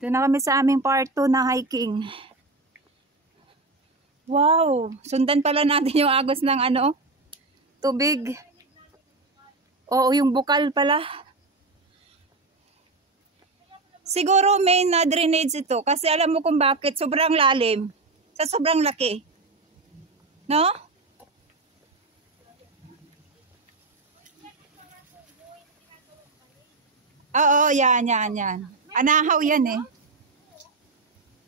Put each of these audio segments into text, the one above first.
Ito na kami sa aming part 2 na hiking. Wow! Sundan pala natin yung agos ng ano, tubig. Oo, yung bukal pala. Siguro may na drainage ito kasi alam mo kung bakit, sobrang lalim. Sa sobrang laki. No? Oo, yan. Anahaw yan eh.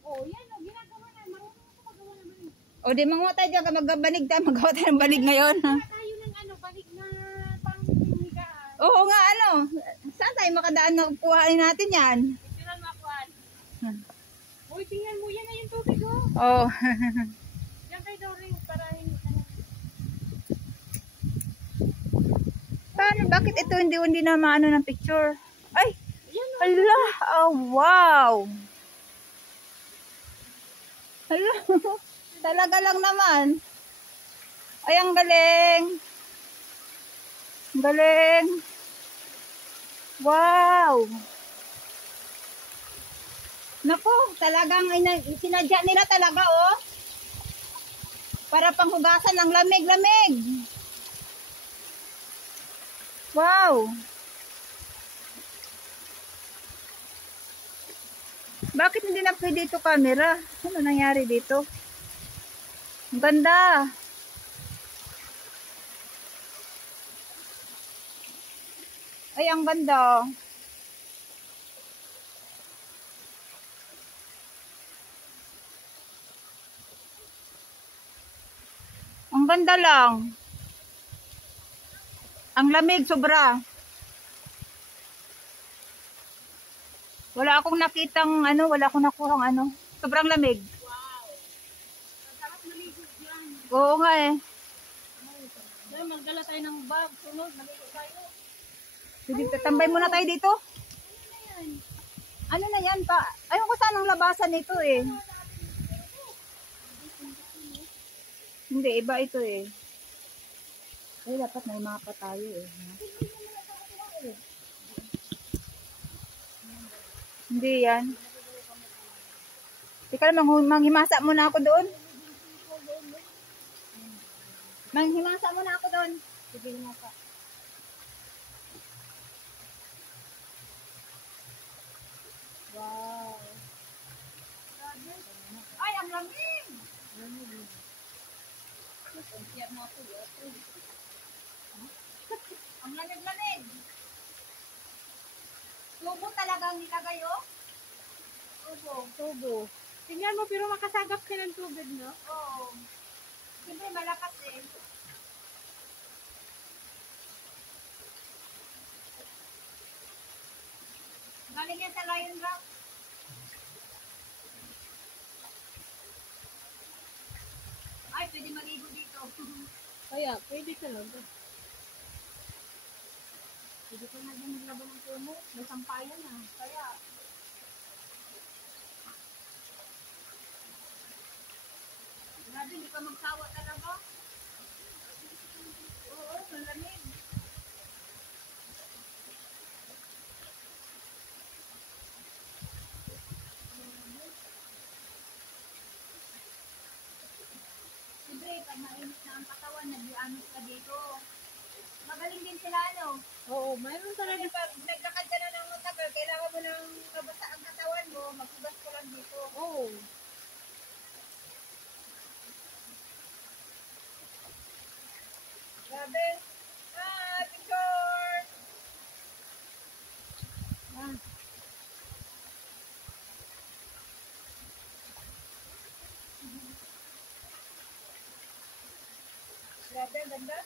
Oh, yan o, ginagawa na. Marunong ako magawa naman. O di mga tayo dyan ka magbanig tayo. Magawa tayo ng banig ngayon. Tayo ng ano, balik na panghigaan. Oo nga ano. Saan tayo makadaan na kuhain natin yan? Tingnan mo ako. Uy, tingnan mo. Yan na yung tubig oh. Oo. Yan kay Doring para hindi ano. Paano? Bakit ito hindi na maano ng picture? Ay! Hala! Oh, wow! Hala! Talaga lang naman. Ay, ang galing! Ang galing! Wow! Naku, talagang sinadya nila talaga, oh. Para panghugasan ng lamig-lamig. Wow! Bakit hindi na pwede ito camera? Ano nangyari dito? Ang ganda! Ay, ang ganda! Ang ganda lang. Ang lamig, sobra. Wala akong nakitang ano, wala akong nakurang ano. Sobrang lamig. Wow. Ang sarap maligo dyan. Oo nga eh. Dahil magdala tayo ng bag. Sunod, maligo tayo. Sige, tambay muna tayo dito. Ano na yan? Ano na yan pa? Ayun ko saan ang labasan nito eh. Hindi, iba ito eh. Ay, dapat may mapa tayo eh. Hindi yan. Teka lang, manghimasa muna ako doon. Manghimasa muna ako doon. Sige, himasa. Wow. Ay, ang lamig! Ang lamig-lamig. Tubo talagang nilagay, oh. Tubo. Tingnan mo, pero makasagap ka ng tubig, no? Oo. Siyempre malakas eh. Galing yan sa Lion Rock. Ay, pwede maligo dito. Kaya, pwede talaga. Pwede ko na din maglaba ng tumo. May sampayan na. Kaya, grabe, hindi ka magsawa talaga. Oo, malamig. Siyempre, pag mainit na ang katawan, nag-anos ka dito. Magaling din sila, ano? Oo, mayroon talaga. Kasi pag naglakad ka na ng matagal, kailangan mo ng mabasa ang katawan mo, maghugas ko lang dito. Oo. Grabe. Ah, picture! Ah. Grabe, ang ganda.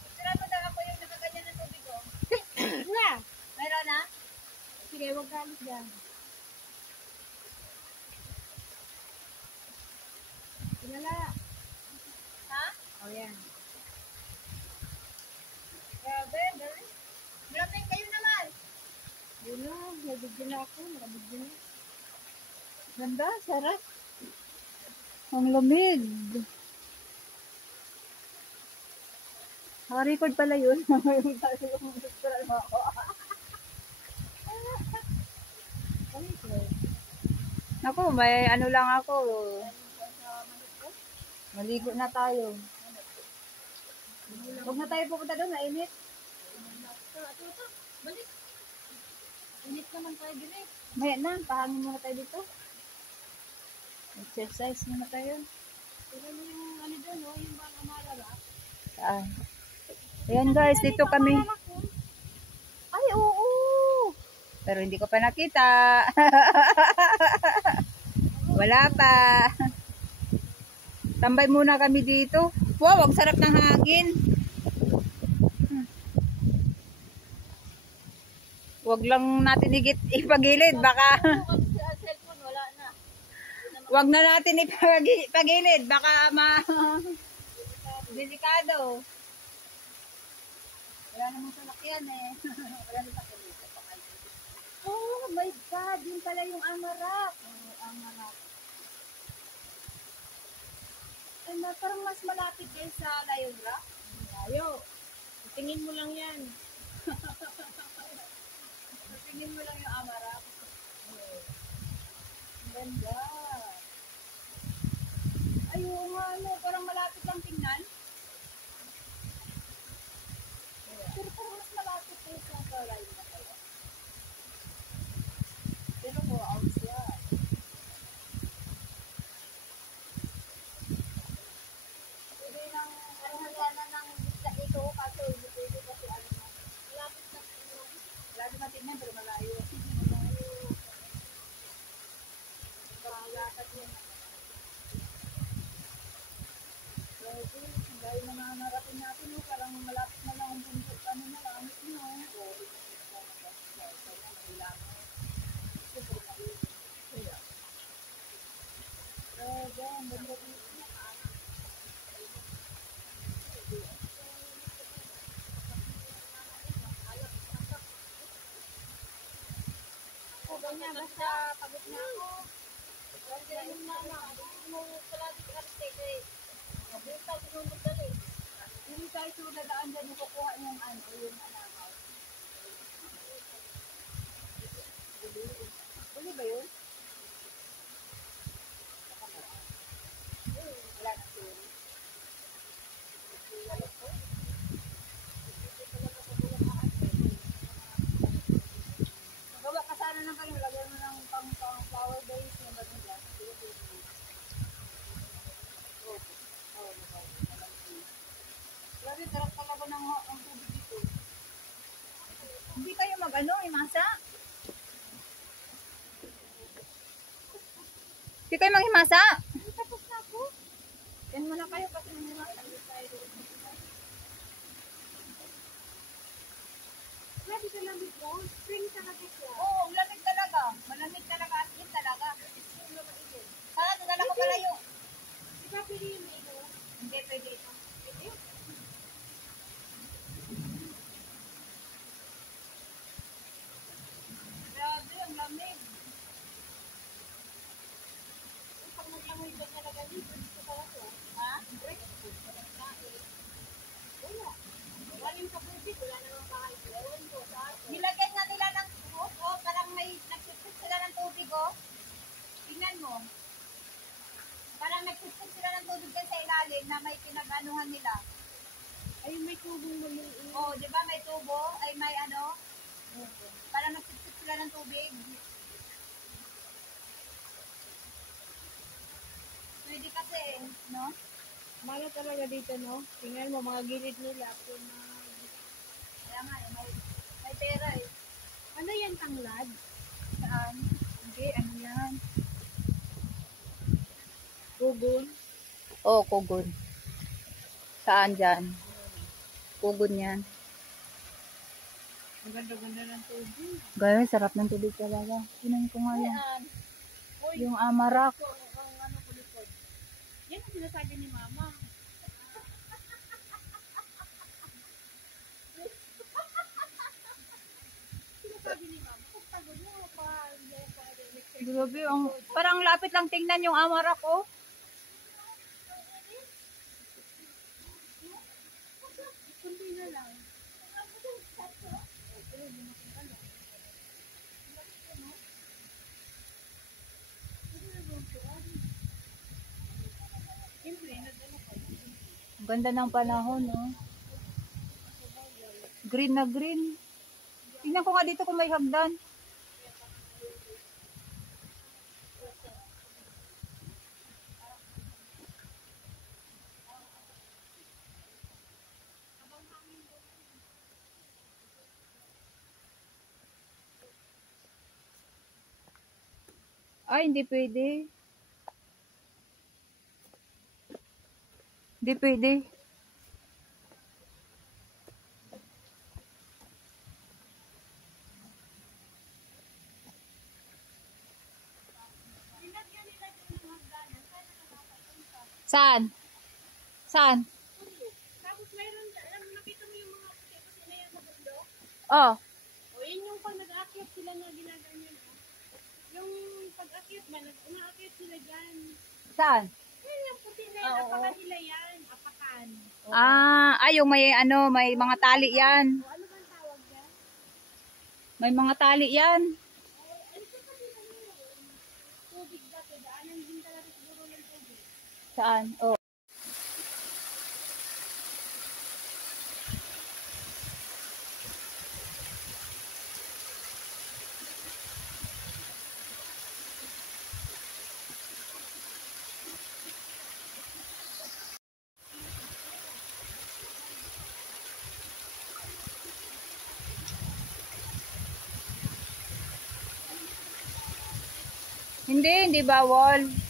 Picturean mo daw ako yung nakaganyan ng tubig, oh. Nga! Mayroon na? Sige, huwag galit dyan. Tingala. Ha? O, yan. Grabe, dali. Grabe, kayo naman. Yun na, nabigyan na ako. Nakabigyan na. Ganda, sarap. Ang lamig. Record pala yun. Naku, may ano lang ako. Maligo na tayo. Huwag na tayo pupunta doon, mainit. Balik. Init naman tayo din eh. Maya na, pahangin muna tayo dito. Exercise muna tayo. Pero yung ano doon, no? Yung bang amarara. Saan? Ayan guys, dito kami. Ay, oo. Pero hindi ko pa nakita. Wala pa. Tambay muna kami dito. Wow, ang sarap ng hangin. Huwag lang natin ipagilid. Baka... Cellphone, wala na. Huwag na natin ipagilid. Baka delikado. Wala namang salakyan eh. Wala namang salakyan dito. Oh my God. Yun pala yung Amarok. Amarok. Ay, parang mas malapit kayo sa Lion Rock. Ayo. Tingin mo lang yan. Tingin mo lang yung Amarok. Ang ganda. Ay, oo nga, no. Parang malapit lang tingnan. Pero parang mas malapit kayo sa Lion Rock. Pero ko, out siya. Pwede nang, sana ng isla ito, kaso hindi pwede kasi ano na. Malapit na tingnan. Malapit na tingnan, pero malayo. Malayo. Paglakat yun. Pwede, dahil na nanarating natin, no, parang malapit na lang ang punto. Ano na, langit mo. Ganyan, basta pagod na ako. Kasi yung mama, mo palagi arte kay. Mabita sinunod dali. Hindi tayo suladaan dyan, yung kukuha yung ano, yung anakaw. Uli ba yun? Wala na suri. Gawa ka sana ng kayo, lagyan mo ng pang flower base yung ba't nila. Grabe, sarap talaga ng tubig dito. Hindi kayo mag-ano, imasa? Hindi kayo mag-imasa? Tapos na ako. Yan muna kayo kasi nangyayari tayo. Grabe ka lamig mo. Spring talaga siya. Oo, lamig talaga. Malamig talaga at yun talaga. Sana, nadala ko pala yung... Di ba pili yung ilo? Hindi, pwede ito. Grabe, ang lamig. Pag naglangoy ka talaga dito, dito pala to. Ha? Break food. Wala. Galing sa bubig, wala namang bahay. Ewan ko, sa ato. Nilagyan nga nila ng fruit, oh, parang may nagsipsip sila ng tubig, oh. Tingnan mo. Parang nagsipsip sila ng tubig dyan sa ilalim na may pinag-anuhan nila. Ay, may tubong maliit. Oh, di ba may tubo? Ay may ano? Parang nagsipsip sila ng tubig. Pwede kasi, no? Malo talaga dito, no? Tingnan mo, mga gilid nila. Kaya nga, may pera eh. Ano yan, tanglad? Saan? Hindi, ano yan? Gugun? Oh, kugon. Saan dyan? Kugon yan. Ang ganda-ganda ng tubig. Gaya, sarap ng tubig talaga. Tinan ko nga yan. Yan. Uy, Yung Amarok. ito, ang ano ko likod. Yan ang sinasabi ni Mama. Sinasabi ni Mama, kung pagod mo pa, hindi pa electric. Grabe, parang lapit lang tingnan yung Amarok, oh. Kundi na lang. Ang ganda ng panahon, no? Green na green. Tingnan ko nga dito kung may hagdan. Ay, hindi pwede. Hindi pwede. Saan? Saan? Tapos mayroon, alam mo, nakita mo yung mga puti-puti na yan sa bundok? Oh, O yun yung pag nag-aakyat sila na ginaganyan. Yung pag-akyat ba, umaakyat sila dyan. saan? Yun yung puti na yan, apakan nila yan, apakan. Ay, yung may ano, may mga tali yan. O ano bang tawag dyan? May mga tali yan. Ano sa kanila yun? Tubig dati, daanan din talaga siguro ng tubig. Saan? Oh. Hindi bawal.